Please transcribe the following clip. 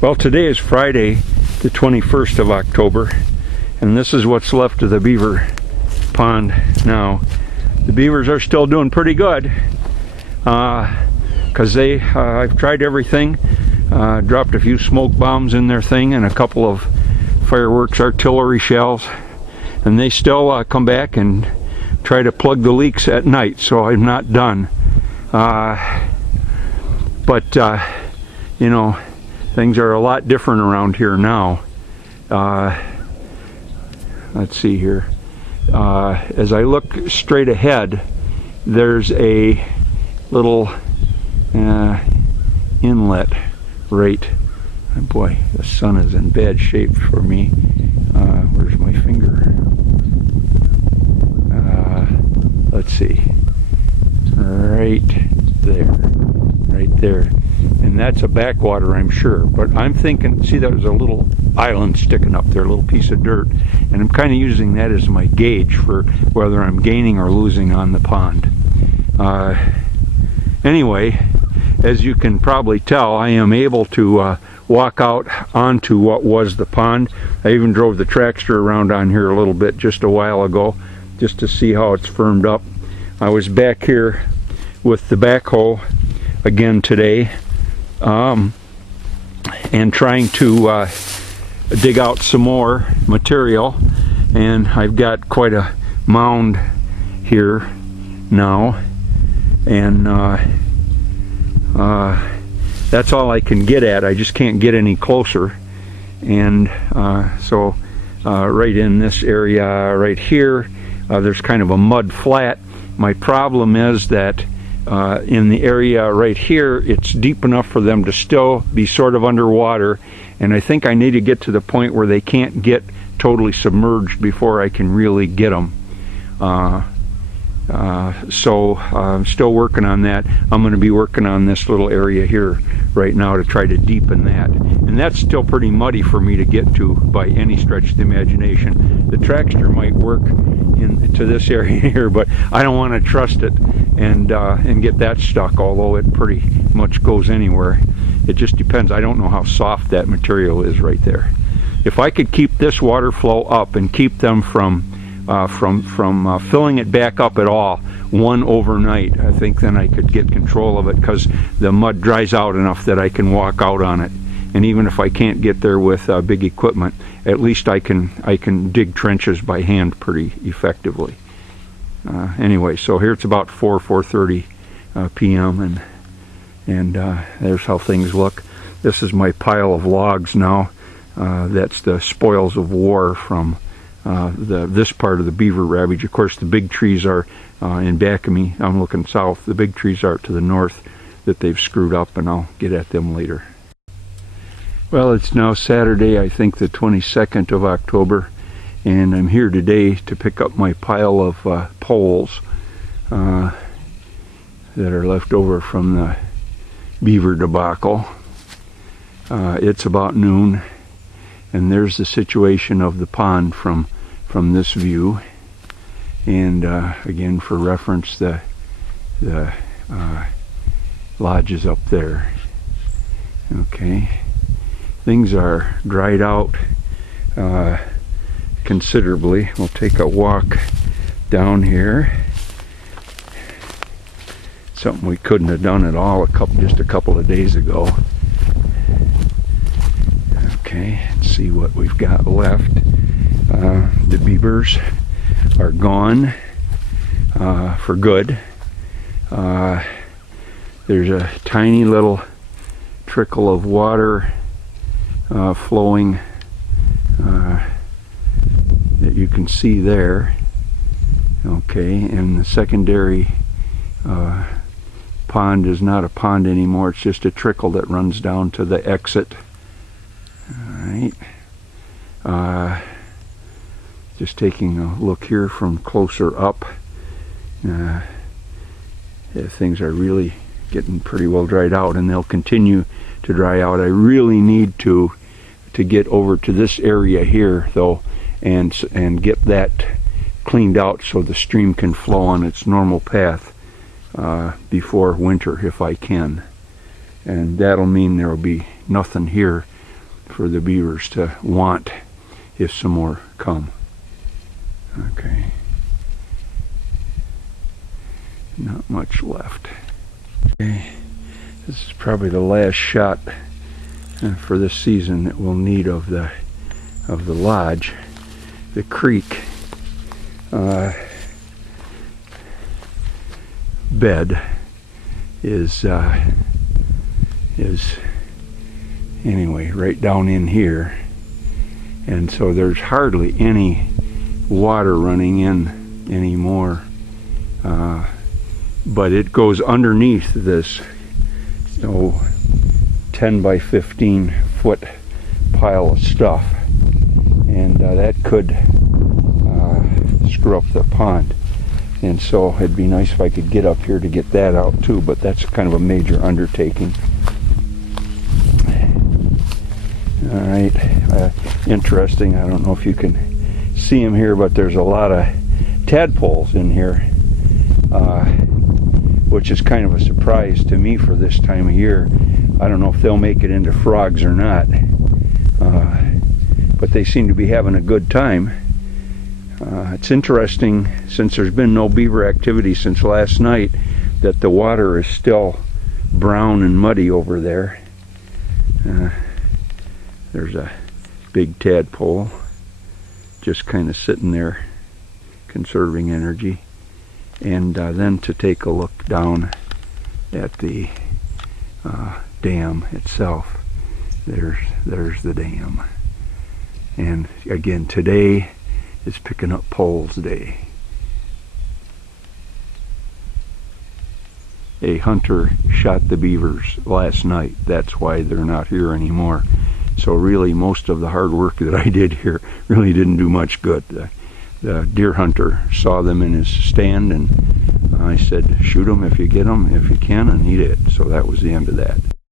Well, today is Friday, the 21st of October, and this is what's left of the beaver pond now. The beavers are still doing pretty good, because I've tried everything, dropped a few smoke bombs in their thing and a couple of fireworks artillery shells, and they still come back and try to plug the leaks at night, so I'm not done. But you know, things are a lot different around here now. Let's see here. As I look straight ahead, there's a little inlet right. Oh boy, the sun is in bad shape for me. Where's my finger? Let's see. Right there. And that's a backwater, I'm sure. But I'm thinking, see, there's a little island sticking up there, a little piece of dirt. And I'm kind of using that as my gauge for whether I'm gaining or losing on the pond. Anyway, as you can probably tell, I am able to walk out onto what was the pond. I even drove the tractor around on here a little bit just a while ago, just to see how it's firmed up. I was back here with the backhoe again today, and trying to dig out some more material, and I've got quite a mound here now, and that's all I can get at. I just can't get any closer, and so right in this area right here, there's kind of a mud flat. My problem is that in the area right here, it's deep enough for them to still be sort of underwater, and I think I need to get to the point where they can't get totally submerged before I can really get them. So I'm still working on that. I'm going to be working on this little area here right now to try to deepen that, and that's still pretty muddy for me to get to by any stretch of the imagination. The tractor might work into this area here, but I don't want to trust it and get that stuck, although it pretty much goes anywhere. It just depends. I don't know how soft that material is right there. If I could keep this water flow up and keep them from filling it back up at all one overnight, I think then I could get control of it, because the mud dries out enough that I can walk out on it. And even if I can't get there with big equipment, at least I can dig trenches by hand pretty effectively. Anyway, so here it's about 4:30 p.m. and there's how things look. This is my pile of logs now. That's the spoils of war from this part of the beaver ravage. Of course, the big trees are in back of me. I'm looking south. The big trees are to the north that they've screwed up, and I'll get at them later. Well, it's now Saturday, I think the 22nd of October, and I'm here today to pick up my pile of poles that are left over from the beaver debacle. It's about noon, and there's the situation of the pond from this view. And again, for reference, the lodge is up there. Okay. Things are dried out considerably. We'll take a walk down here. Something we couldn't have done at all just a couple of days ago. Okay, let's see what we've got left. The beavers are gone for good. There's a tiny little trickle of water flowing that you can see there. Okay, and the secondary pond is not a pond anymore. It's just a trickle that runs down to the exit. Alright. Just taking a look here from closer up. Things are really getting pretty well dried out, and they'll continue to dry out. I really need to get over to this area here though, and get that cleaned out so the stream can flow on its normal path before winter if I can. And that'll mean there will be nothing here for the beavers to want if some more come. Okay. Not much left. Okay. This is probably the last shot for this season that we'll need of the lodge. The creek bed is anyway right down in here, and so there's hardly any water running in anymore, but it goes underneath this 10 by 15 foot pile of stuff, and that could screw up the pond. And so it'd be nice if I could get up here to get that out too, but that's kind of a major undertaking. Alright, interesting. I don't know if you can see them here, but there's a lot of tadpoles in here, which is kind of a surprise to me for this time of year. I don't know if they'll make it into frogs or not, but they seem to be having a good time. It's interesting, since there's been no beaver activity since last night, that the water is still brown and muddy over there. There's a big tadpole just kind of sitting there conserving energy. And then to take a look down at the dam itself. There's the dam. And again, today is picking up poles day. A hunter shot the beavers last night. That's why they're not here anymore. So really, most of the hard work that I did here really didn't do much good. The deer hunter saw them in his stand, and I said, shoot them if you get them, if you can, and he did. So that was the end of that.